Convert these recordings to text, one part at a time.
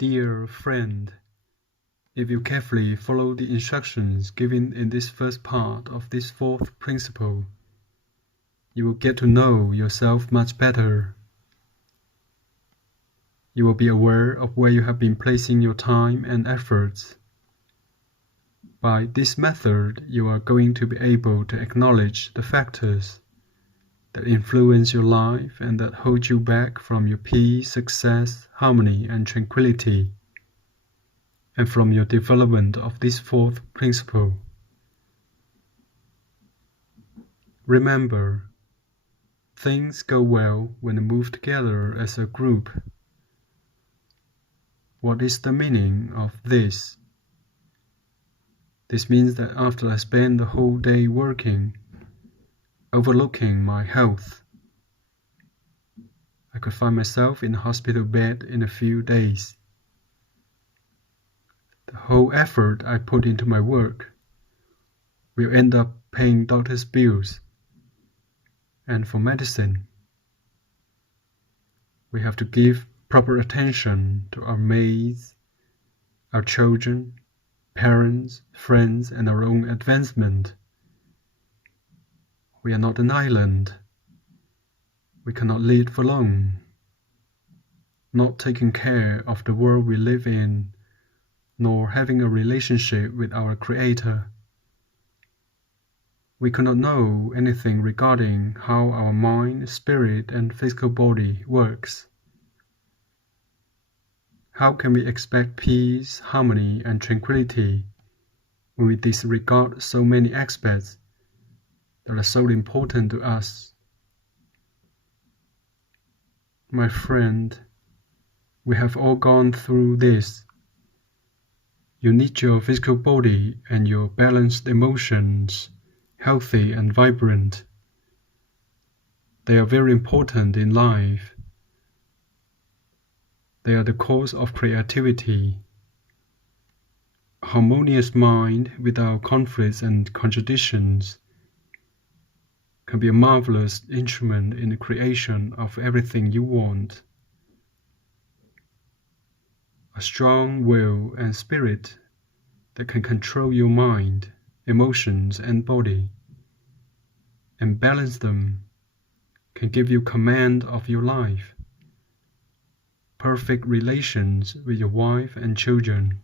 Dear friend, if you carefully follow the instructions given in this first part of this fourth principle, you will get to know yourself much better. You will be aware of where you have been placing your time and efforts. By this method, you are going to be able to acknowledge the factors that influence your life and that hold you back from your peace, success, harmony, and tranquility, and from your development of this fourth principle. Remember, things go well when they move together as a group. What is the meaning of this? This means that after I spend the whole day working, overlooking my health, I could find myself in a hospital bed in a few days. The whole effort I put into my work will end up paying doctor's bills. And for medicine, we have to give proper attention to our maids, our children, parents, friends, and our own advancement. We are not an island. We cannot live for long. Not taking care of the world we live in, nor having a relationship with our Creator. We cannot know anything regarding how our mind, spirit, and physical body works. How can we expect peace, harmony, and tranquility when we disregard so many aspects that are so important to us? My friend, we have all gone through this. You need your physical body and your balanced emotions healthy and vibrant. They are very important in life. They are the cause of creativity. A harmonious mind without conflicts and contradictions can be a marvelous instrument in the creation of everything you want. A strong will and spirit that can control your mind, emotions, and body, and balance them, can give you command of your life, perfect relations with your wife and children.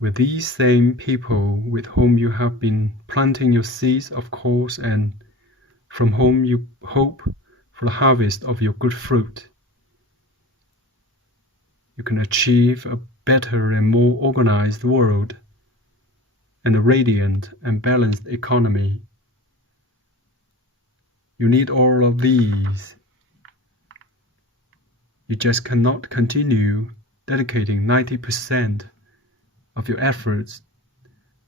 With these same people with whom you have been planting your seeds of course, and from whom you hope for the harvest of your good fruit, you can achieve a better and more organized world and a radiant and balanced economy. You need all of these. You just cannot continue dedicating 90% of your efforts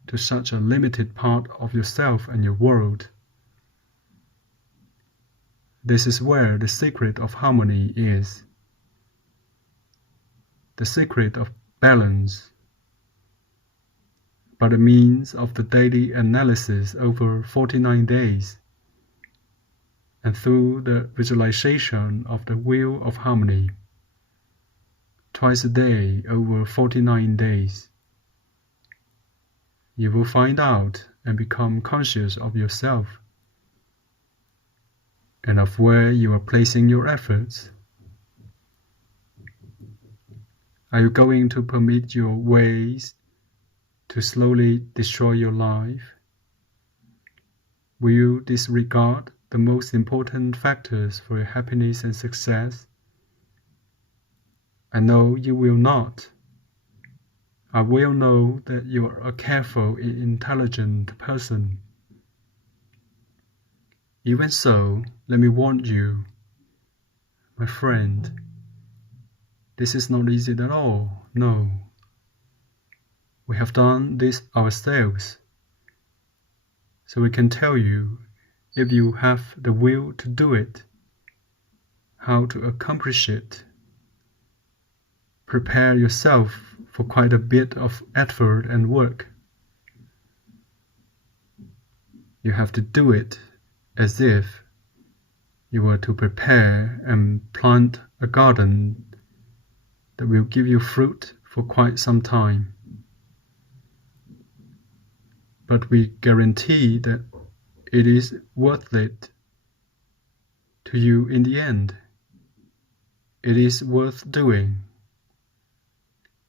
to such a limited part of yourself and your world. This is where the secret of harmony is. The secret of balance. By the means of the daily analysis over 49 days, and through the visualization of the wheel of harmony, twice a day over 49 days, you will find out and become conscious of yourself and of where you are placing your efforts. Are you going to permit your ways to slowly destroy your life? Will you disregard the most important factors for your happiness and success? I know you will not. I well know that you are a careful and intelligent person. Even so, let me warn you, my friend, this is not easy at all, no. We have done this ourselves, so we can tell you, if you have the will to do it, how to accomplish it. Prepare yourself for quite a bit of effort and work. You have to do it as if you were to prepare and plant a garden that will give you fruit for quite some time. But we guarantee that it is worth it to you in the end. It is worth doing.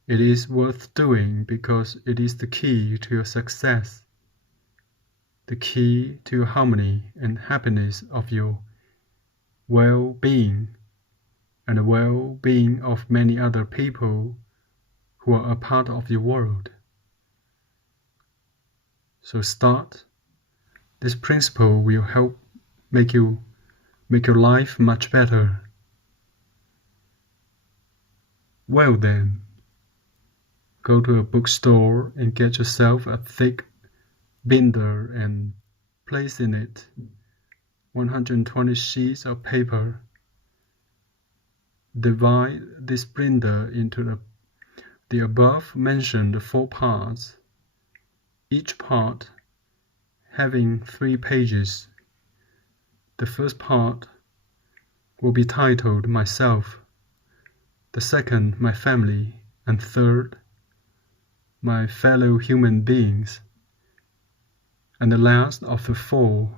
It is worth doing because it is the key to your success, the key to your harmony and happiness of your well-being and the well-being of many other people who are a part of your world. So start. This principle will help make your life much better. Well then, go to a bookstore and get yourself a thick binder and place in it 120 sheets of paper. Divide this binder into the above-mentioned 4 parts, each part having 3 pages. The first part will be titled Myself, the second My Family, and third My Fellow Human Beings, and the last of the 4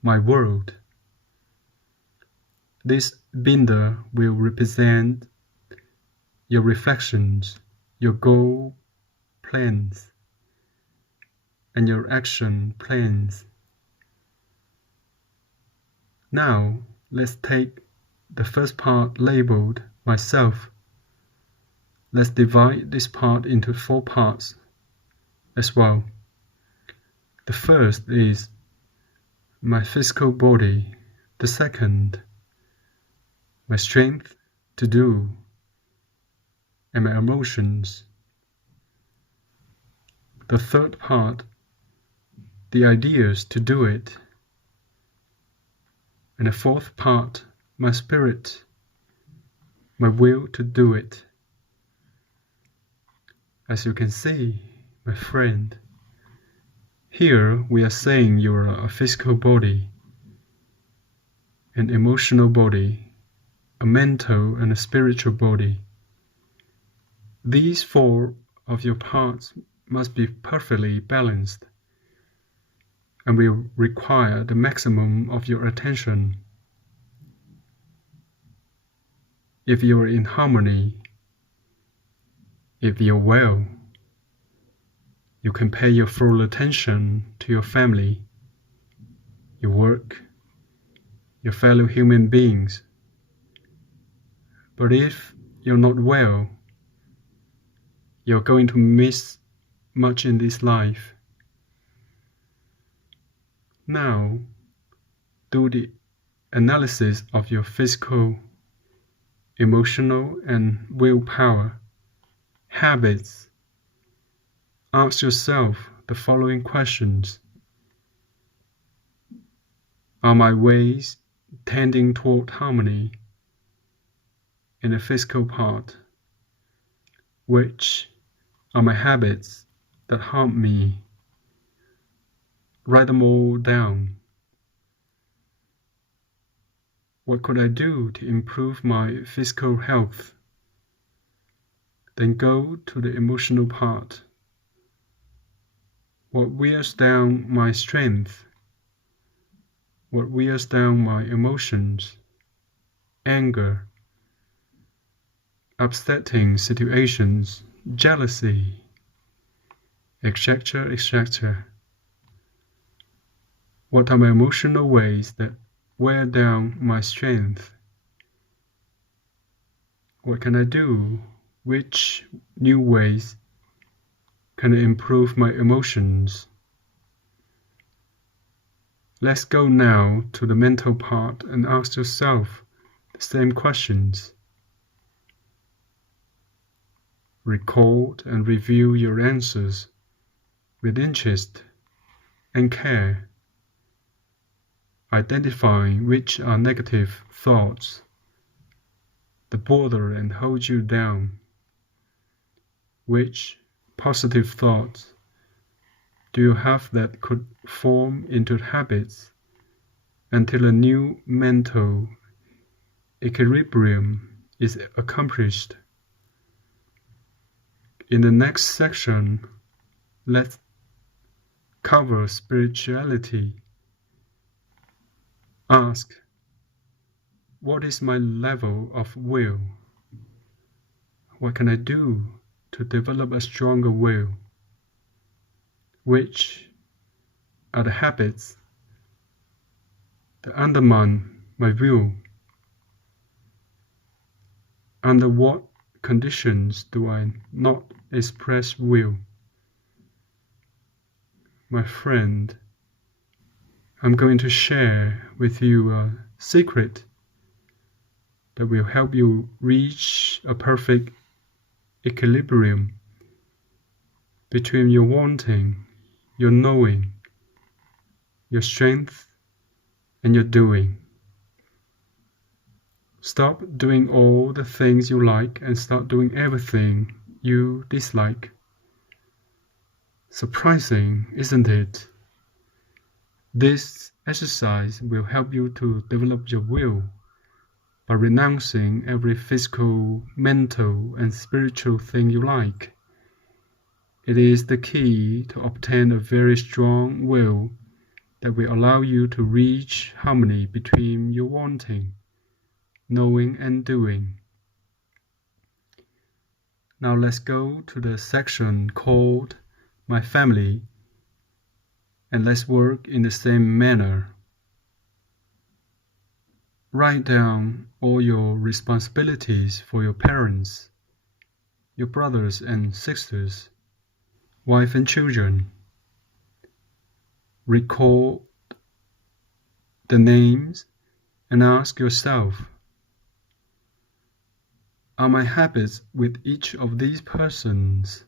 My World. This binder will represent your reflections, your goal plans, and your action plans. Now, let's take the first part labeled Myself. Let's divide this part into 4 parts as well. The first is my physical body. The second, my strength to do, and my emotions. The third part, the ideas to do it. And the fourth part, my spirit, my will to do it. As you can see, my friend, here we are saying you are a physical body, an emotional body, a mental and a spiritual body. These 4 of your parts must be perfectly balanced and will require the maximum of your attention. If you are in harmony, if you're well, you can pay your full attention to your family, your work, your fellow human beings. But if you're not well, you're going to miss much in this life. Now, do the analysis of your physical, emotional, and willpower habits. Ask yourself the following questions. Are my ways tending toward harmony in the physical part? Which are my habits that harm me? Write them all down. What could I do to improve my physical health? Then go to the emotional part. What wears down my strength? What wears down my emotions? Anger, upsetting situations, jealousy, etc., etc. What are my emotional ways that wear down my strength? What can I do? Which new ways can I improve my emotions? Let's go now to the mental part and ask yourself the same questions. Record and review your answers with interest and care, identifying which are negative thoughts that bother and hold you down, which positive thoughts do you have that could form into habits until a new mental equilibrium is accomplished. In the next section, let's cover spirituality. Ask, what is my level of will? What can I do to develop a stronger will? Which are the habits that undermine my will? Under what conditions do I not express will? My friend, I'm going to share with you a secret that will help you reach a perfect equilibrium between your wanting, your knowing, your strength, and your doing. Stop doing all the things you like and start doing everything you dislike. Surprising, isn't it? This exercise will help you to develop your will by renouncing every physical, mental, and spiritual thing you like. It is the key to obtain a very strong will that will allow you to reach harmony between your wanting, knowing, and doing. Now let's go to the section called My Family, and let's work in the same manner. Write down all your responsibilities for your parents, your brothers and sisters, wife and children. Record the names and ask yourself, are my habits with each of these persons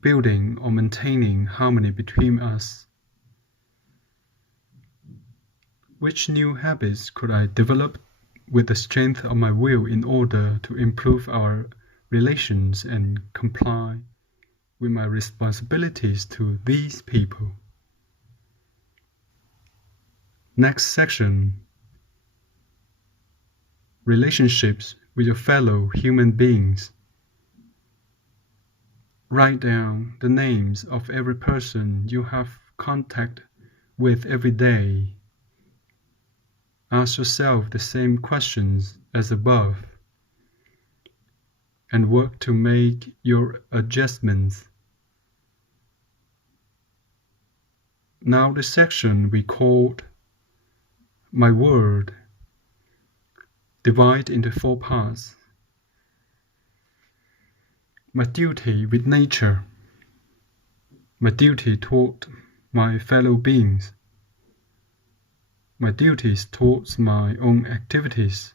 building or maintaining harmony between us? Which new habits could I develop with the strength of my will in order to improve our relations and comply with my responsibilities to these people? Next section, relationships with your fellow human beings. Write down the names of every person you have contact with every day. Ask yourself the same questions as above and work to make your adjustments. Now the section we called My Word divide into 4 parts. My duty with nature, my duty toward my fellow beings, my duties towards my own activities,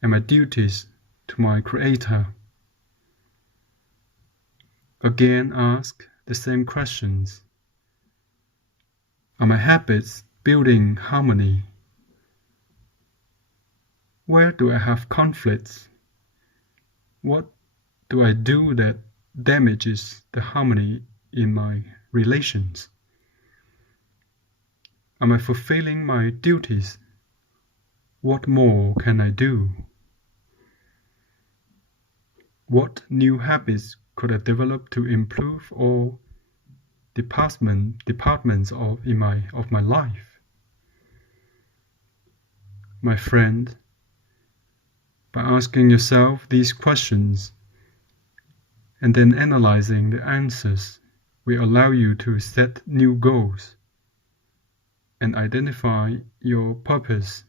and my duties to my Creator. Again, ask the same questions. Are my habits building harmony? Where do I have conflicts? What do I do that damages the harmony in my relations? Am I fulfilling my duties? What more can I do? What new habits could I develop to improve all departments of my life? My friend, by asking yourself these questions and then analyzing the answers will allow you to set new goals and identify your purpose.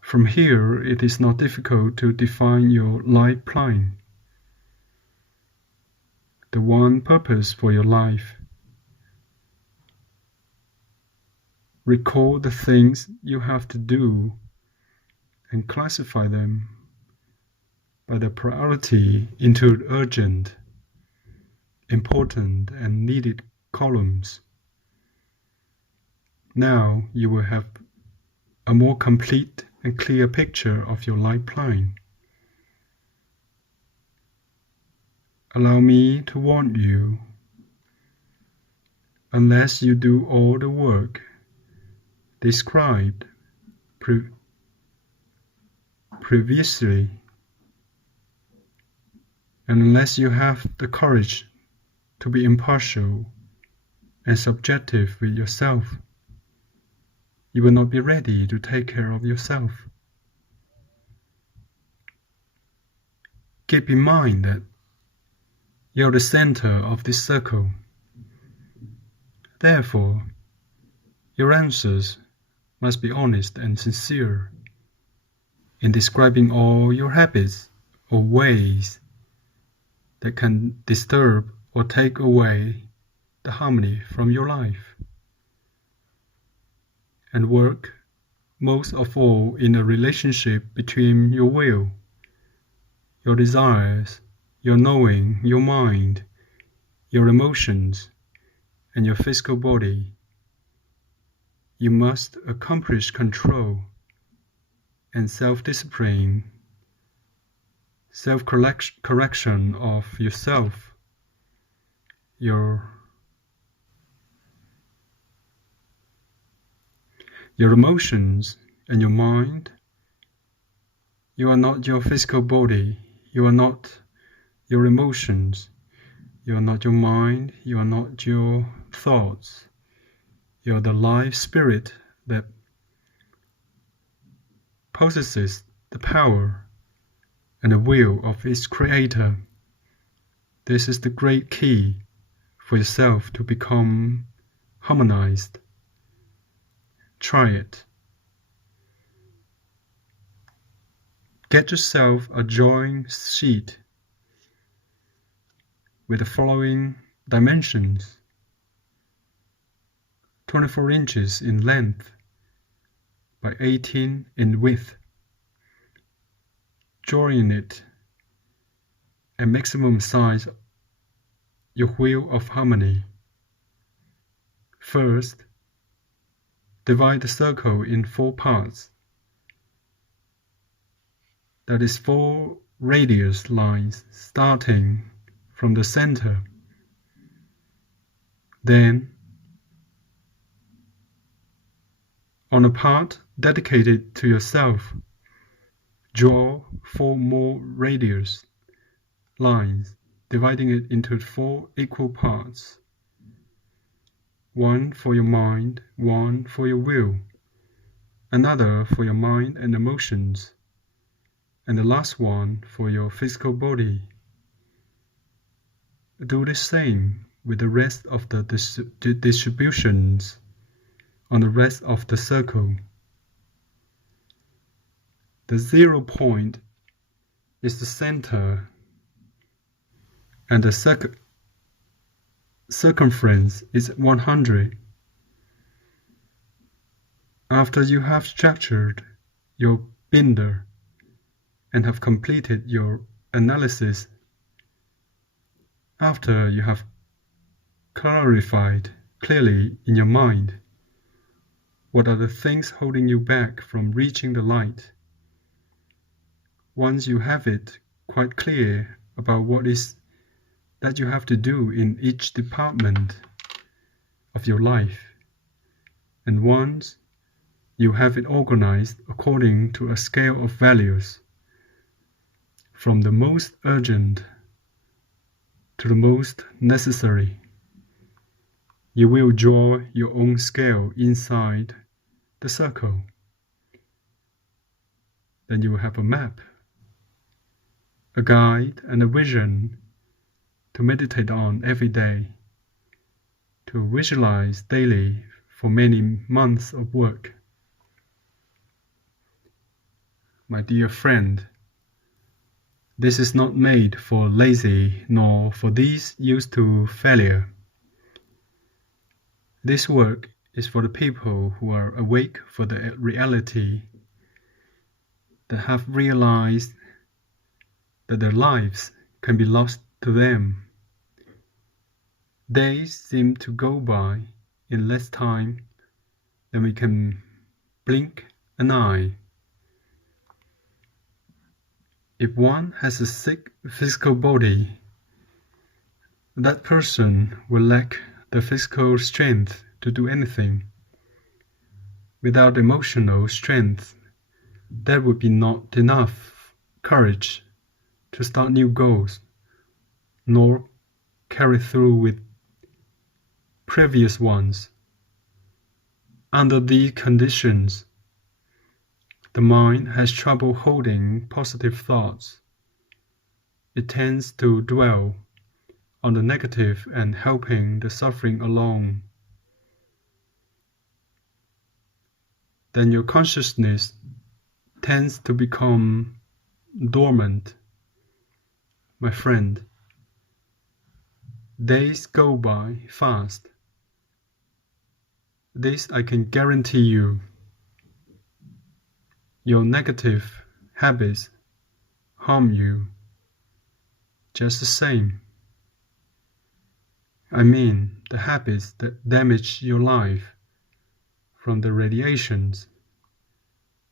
From here, it is not difficult to define your life plan, the one purpose for your life. Recall the things you have to do and classify them by the priority into urgent, important, and needed columns. Now you will have a more complete and clear picture of your life plan. Allow me to warn you, unless you do all the work described previously, And unless you have the courage to be impartial and subjective with yourself, you will not be ready to take care of yourself. Keep in mind that you're the center of this circle. Therefore, your answers must be honest and sincere in describing all your habits or ways that can disturb or take away the harmony from your life. And work most of all in a relationship between your will, your desires, your knowing, your mind, your emotions, and your physical body. You must accomplish control and self-discipline, self-correction of yourself, your emotions and your mind. You are not your physical body. You are not your emotions. You are not your mind. You are not your thoughts. You are the life spirit that possesses the power and the will of its creator. This is the great key for yourself to become harmonized. Try it. Get yourself a drawing sheet with the following dimensions: 24 inches in length by 18 in width. Drawing it a maximum size your wheel of harmony. First, divide the circle in 4 parts. That is 4 radius lines starting from the center. Then, on a part dedicated to yourself, draw 4 more radius lines, dividing it into 4 equal parts. 1 for your mind, 1 for your will, another for your mind and emotions, and the last one for your physical body. Do the same with the rest of the distributions on the rest of the circle. The 0 point is the center, and the circumference is 100. After you have structured your binder and have completed your analysis, after you have clarified clearly in your mind what are the things holding you back from reaching the light, once you have it quite clear about what is that you have to do in each department of your life, and once you have it organized according to a scale of values, from the most urgent to the most necessary, you will draw your own scale inside the circle. Then you will have a map, a guide, and a vision to meditate on every day, to visualize daily for many months of work. My dear friend, this is not made for lazy nor for these used to failure. This work is for the people who are awake for the reality, that have realized that their lives can be lost to them. Days seem to go by in less time than we can blink an eye. If one has a sick physical body, that person will lack the physical strength to do anything. Without emotional strength, there would be not enough courage to start new goals nor carry through with previous ones. Under these conditions, the mind has trouble holding positive thoughts. It tends to dwell on the negative and helping the suffering along. Then your consciousness tends to become dormant. My friend, days go by fast. This I can guarantee you. Your negative habits harm you just the same. I mean the habits that damage your life, from the radiations,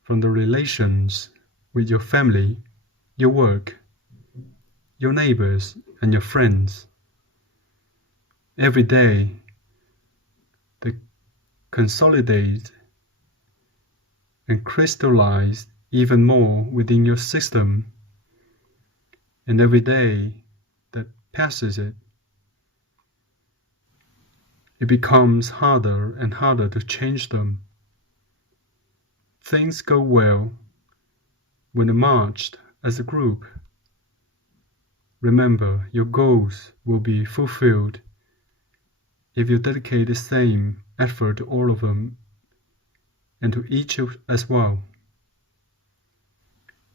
from the relations with your family, your work, your neighbors, and your friends. Every day, they consolidate and crystallize even more within your system, and every day that passes it becomes harder and harder to change them. Things go well when marched as a group. Remember, your goals will be fulfilled if you dedicate the same effort to all of them and to each as well.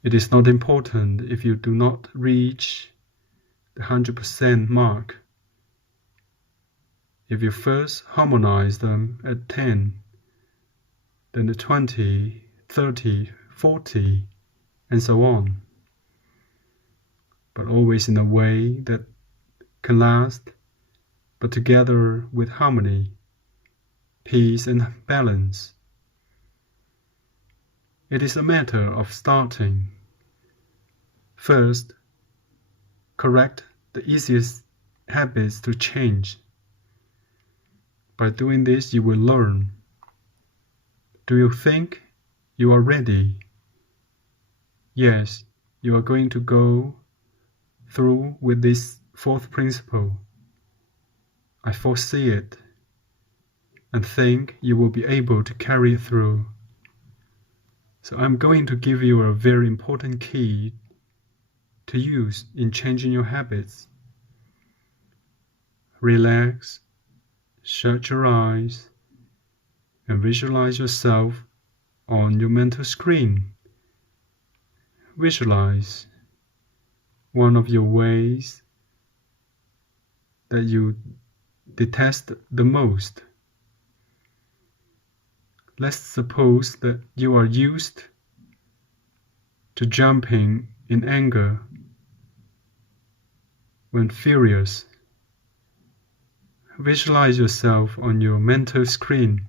It is not important if you do not reach the 100% mark. If you first harmonize them at 10, then the 20, 30, 40, and so on. But always in a way that can last, but together with harmony, peace, and balance. It is a matter of starting. First, correct the easiest habits to change. By doing this, you will learn. Do you think you are ready? Yes, you are going to go through with this fourth principle. I foresee it, and think you will be able to carry it through. So I'm going to give you a very important key to use in changing your habits. Relax, shut your eyes, and visualize yourself on your mental screen. Visualize one of your ways that you detest the most. Let's suppose that you are used to jumping in anger when furious. Visualize yourself on your mental screen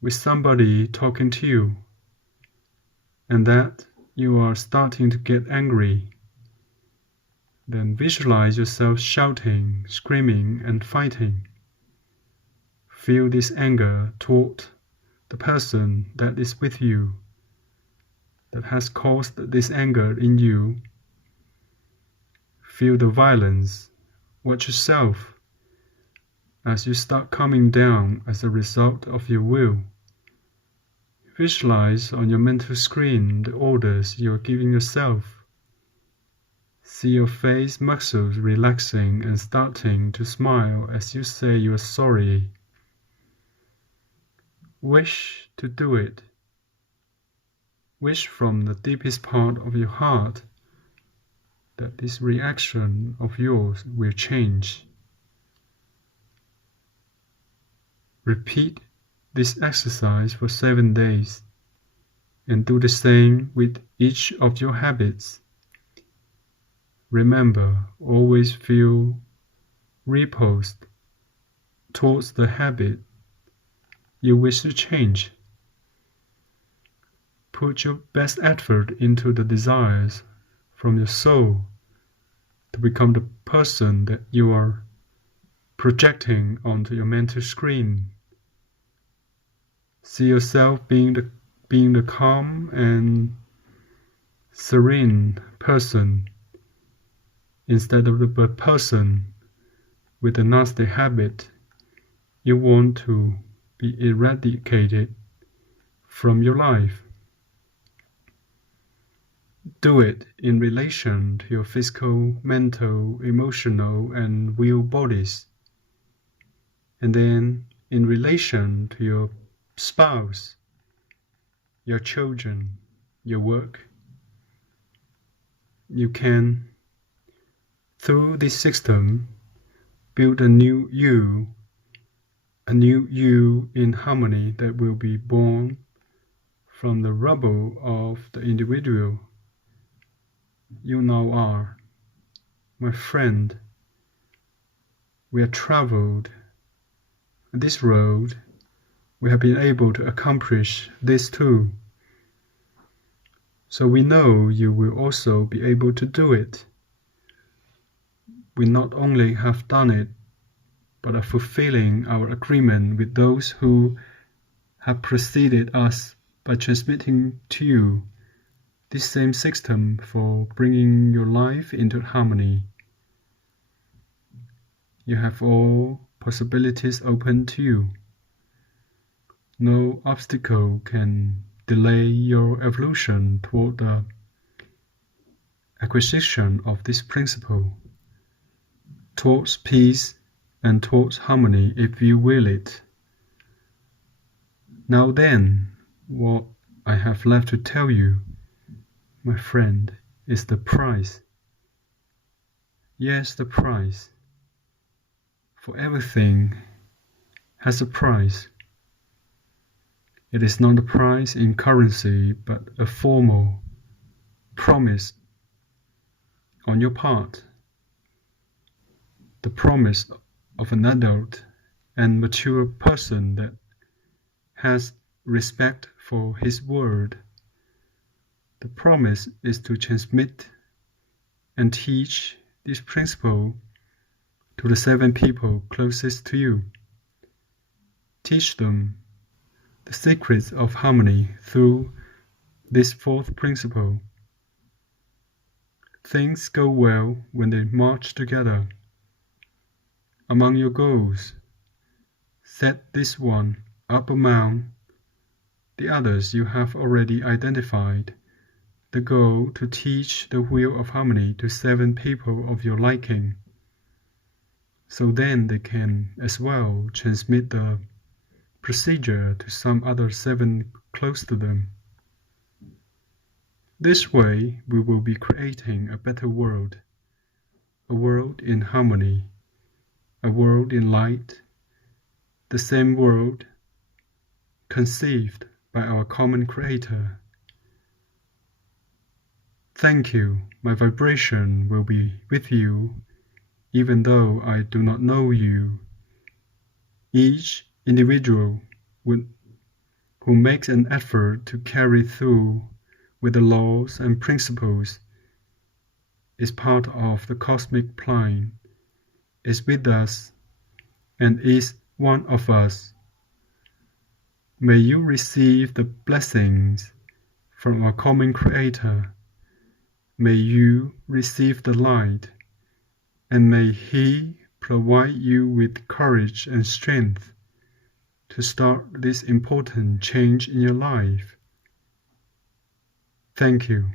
with somebody talking to you, and that you are starting to get angry. Then visualize yourself shouting, screaming, and fighting. Feel this anger toward the person that is with you, that has caused this anger in you. Feel the violence. Watch yourself as you start calming down as a result of your will. Visualize on your mental screen the orders you are giving yourself. See your face muscles relaxing and starting to smile as you say you are sorry. Wish to do it. Wish from the deepest part of your heart that this reaction of yours will change. Repeat this exercise for 7 days and do the same with each of your habits. Remember, always feel repulsed towards the habit you wish to change. Put your best effort into the desires from your soul to become the person that you are projecting onto your mental screen. See yourself being the calm and serene person Instead of the person with a nasty habit, you want to be eradicated from your life. Do it in relation to your physical, mental, emotional, and will bodies. And then in relation to your spouse, your children, your work. You can, through this system, build a new you in harmony that will be born from the rubble of the individual you now are. My friend, we have traveled this road. We have been able to accomplish this too. So we know you will also be able to do it. We not only have done it, but are fulfilling our agreement with those who have preceded us by transmitting to you this same system for bringing your life into harmony. You have all possibilities open to you. No obstacle can delay your evolution toward the acquisition of this principle, towards peace and towards harmony if you will it. Now then, what I have left to tell you, my friend, is the price. Yes, the price. For everything has a price. It is not a price in currency, but a formal promise on your part. The promise of an adult and mature person that has respect for his word. The promise is to transmit and teach this principle to the 7 people closest to you. Teach them the secrets of harmony through this 4th principle. Things go well when they march together. Among your goals, set this one up among the others you have already identified, the goal to teach the wheel of harmony to 7 people of your liking. So then they can as well transmit the procedure to some other 7 close to them. This way we will be creating a better world, a world in harmony, a world in light, the same world conceived by our common Creator. Thank you. My vibration will be with you, even though I do not know you. Each individual who makes an effort to carry through with the laws and principles is part of the cosmic plan, is with us, and is one of us. May you receive the blessings from our common Creator. May you receive the light, and may He provide you with courage and strength to start this important change in your life. Thank you.